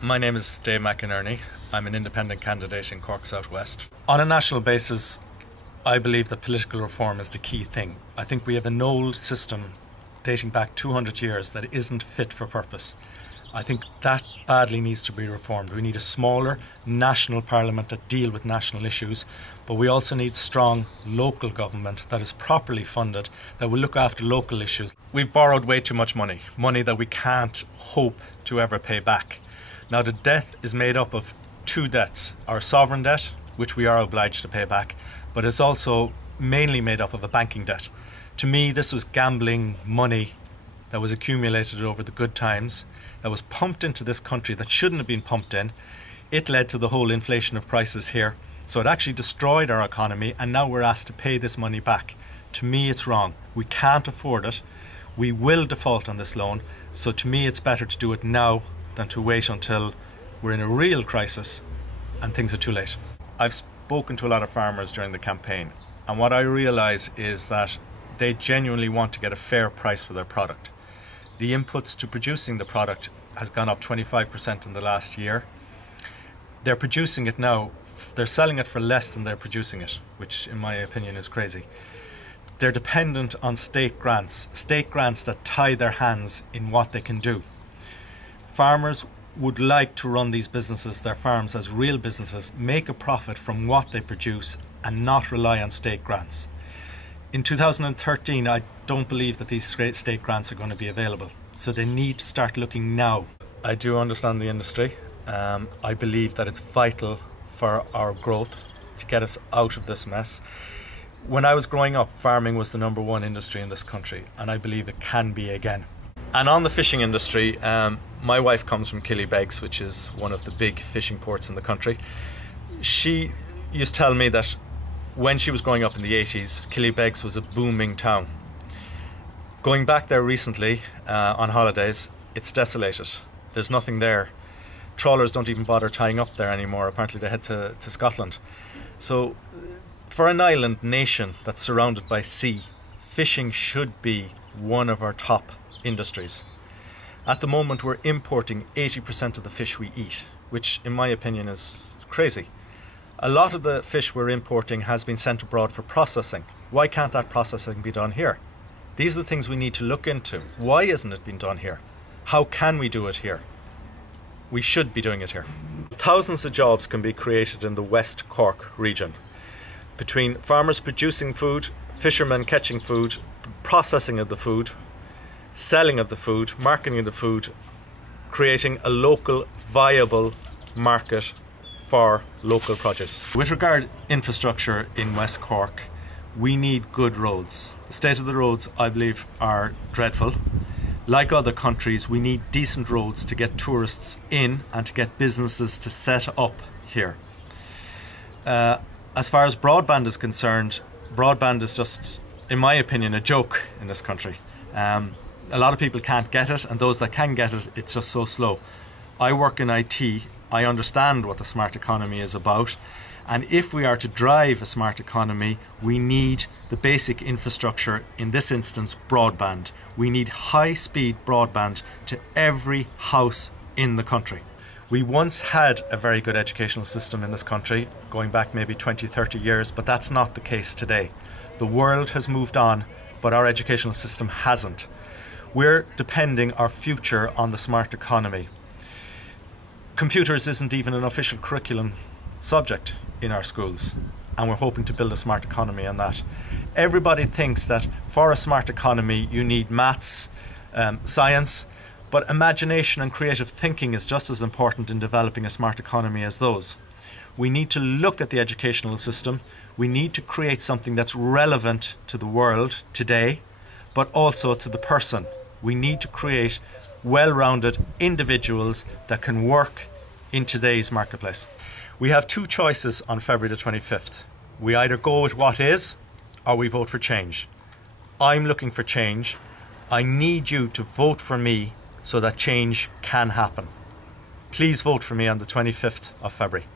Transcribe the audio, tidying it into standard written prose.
My name is Dave McInerney. I'm an independent candidate in Cork South West. On a national basis, I believe that political reform is the key thing. I think we have an old system dating back 200 years that isn't fit for purpose. I think that badly needs to be reformed. We need a smaller national parliament that deal with national issues, but we also need strong local government that is properly funded, that will look after local issues. We've borrowed way too much money that we can't hope to ever pay back. Now the debt is made up of two debts: our sovereign debt, which we are obliged to pay back, but it's also mainly made up of a banking debt. To me, this was gambling money that was accumulated over the good times, that was pumped into this country that shouldn't have been pumped in. It led to the whole inflation of prices here. So it actually destroyed our economy, and now we're asked to pay this money back. To me, it's wrong. We can't afford it. We will default on this loan. So to me, it's better to do it now than to wait until we're in a real crisis and things are too late. I've spoken to a lot of farmers during the campaign, and what I realise is that they genuinely want to get a fair price for their product. The inputs to producing the product has gone up 25% in the last year. They're producing it now, they're selling it for less than they're producing it, which in my opinion is crazy. They're dependent on state grants that tie their hands in what they can do. Farmers would like to run these businesses, their farms, as real businesses, make a profit from what they produce and not rely on state grants. In 2013, I don't believe that these state grants are going to be available, so they need to start looking now. I do understand the industry. I believe that it's vital for our growth to get us out of this mess. When I was growing up, farming was the #1 industry in this country, and I believe it can be again. And on the fishing industry, my wife comes from Killybegs, which is one of the big fishing ports in the country. She used to tell me that when she was growing up in the 80s, Killybegs was a booming town. Going back there recently on holidays, it's desolated. There's nothing there. Trawlers don't even bother tying up there anymore. Apparently they head to Scotland. So for an island nation that's surrounded by sea, fishing should be one of our top industries. At the moment we're importing 80% of the fish we eat, which in my opinion is crazy. A lot of the fish we're importing has been sent abroad for processing. Why can't that processing be done here? These are the things we need to look into. Why isn't it being done here? How can we do it here? We should be doing it here. Thousands of jobs can be created in the West Cork region, between farmers producing food, fishermen catching food, processing of the food, selling of the food, marketing of the food, creating a local viable market for local produce. With regard to infrastructure in West Cork, we need good roads. The state of the roads, I believe, are dreadful. Like other countries, we need decent roads to get tourists in and to get businesses to set up here. As far as broadband is concerned, broadband is just, in my opinion, a joke in this country. A lot of people can't get it, and those that can get it, it's just so slow. I work in IT. I understand what the smart economy is about, and if we are to drive a smart economy, we need the basic infrastructure, in this instance broadband. We need high-speed broadband to every house in the country. We once had a very good educational system in this country, going back maybe 20-30 years, but that's not the case today. The world has moved on, but our educational system hasn't. We're depending our future on the smart economy. Computers isn't even an official curriculum subject in our schools, and we're hoping to build a smart economy on that. Everybody thinks that for a smart economy you need maths, science, but imagination and creative thinking is just as important in developing a smart economy as those. We need to look at the educational system. We need to create something that's relevant to the world today, but also to the person. We need to create well-rounded individuals that can work in today's marketplace. We have two choices on February the 25th. We either go with what is, or we vote for change. I'm looking for change. I need you to vote for me so that change can happen. Please vote for me on the 25th of February.